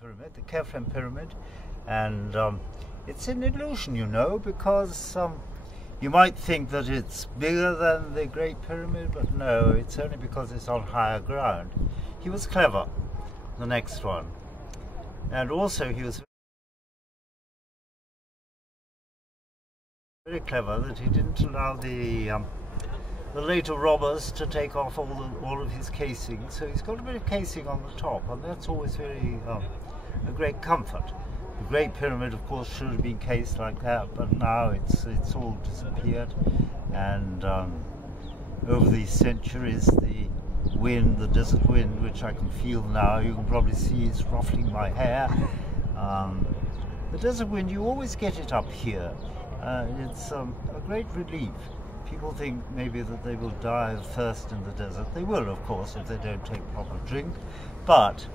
pyramid, the Kefren pyramid, and it's an illusion, you know, because you might think that it's bigger than the Great Pyramid, but no, it's only because it's on higher ground. He was clever, the next one, and also he was very clever that he didn't allow the later robbers to take off all of his casing, so he's got a bit of casing on the top, and that's always very a great comfort. The Great Pyramid, of course, should have been cased like that, but now it's all disappeared, and over these centuries, the wind, the desert wind, which I can feel now, you can probably see it's ruffling my hair. The desert wind, you always get it up here. It's a great relief. People think maybe that they will die of thirst in the desert. They will, of course, if they don't take proper drink. But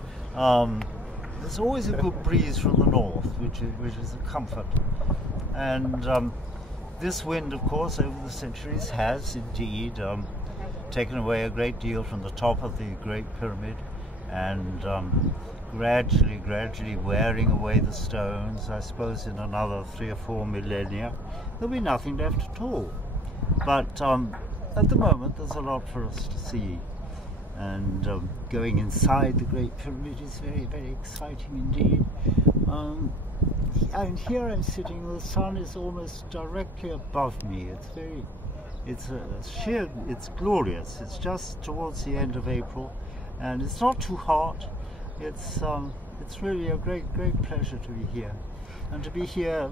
there's always a good breeze from the north, which is a comfort. And this wind, of course, over the centuries has indeed taken away a great deal from the top of the Great Pyramid, and gradually wearing away the stones. I suppose in another 3 or 4 millennia there'll be nothing left at all. But at the moment there's a lot for us to see, and going inside the Great Pyramid is very, very exciting indeed. And here I'm sitting, the sun is almost directly above me. It's glorious. It's just towards the end of April, and it's not too hot. It's really a great pleasure to be here, and to be here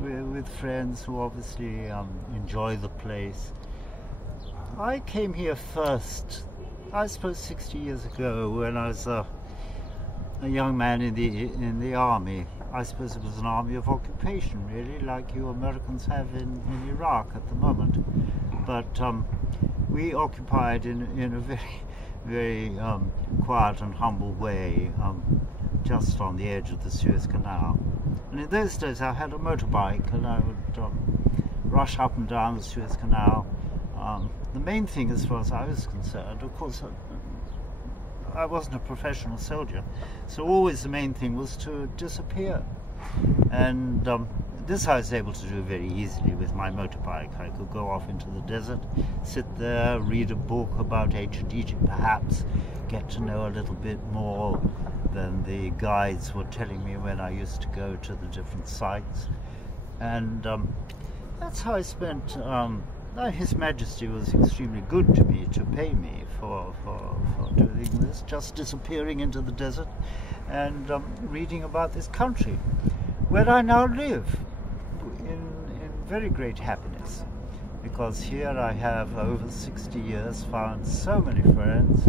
with friends who obviously enjoy the place. I came here first, I suppose 60 years ago, when I was a young man in the army. I suppose it was an army of occupation, really, like you Americans have in Iraq at the moment. But we occupied in a very quiet and humble way, just on the edge of the Suez Canal. And in those days I had a motorbike, and I would rush up and down the Suez Canal. The main thing, as far as I was concerned, of course, I wasn't a professional soldier, so always the main thing was to disappear. And this I was able to do very easily with my motorbike. I could go off into the desert, sit there, read a book about ancient Egypt perhaps, get to know a little bit more than the guides were telling me when I used to go to the different sites. And that's how I spent. His Majesty was extremely good to me, to pay me for doing this, just disappearing into the desert and reading about this country, where I now live in very great happiness, because here I have over 60 years found so many friends,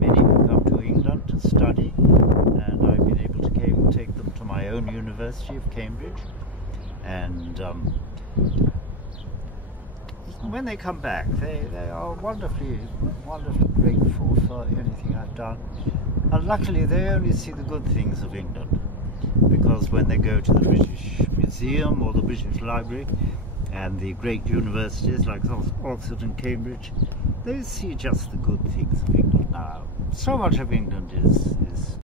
many who come to England to study, and I've been able to take them to my own University of Cambridge, and when they come back, they are wonderfully grateful for anything I've done. And luckily they only see the good things of England, because when they go to the British Museum or the British Library and the great universities like Oxford and Cambridge, they see just the good things of England now. So much of England is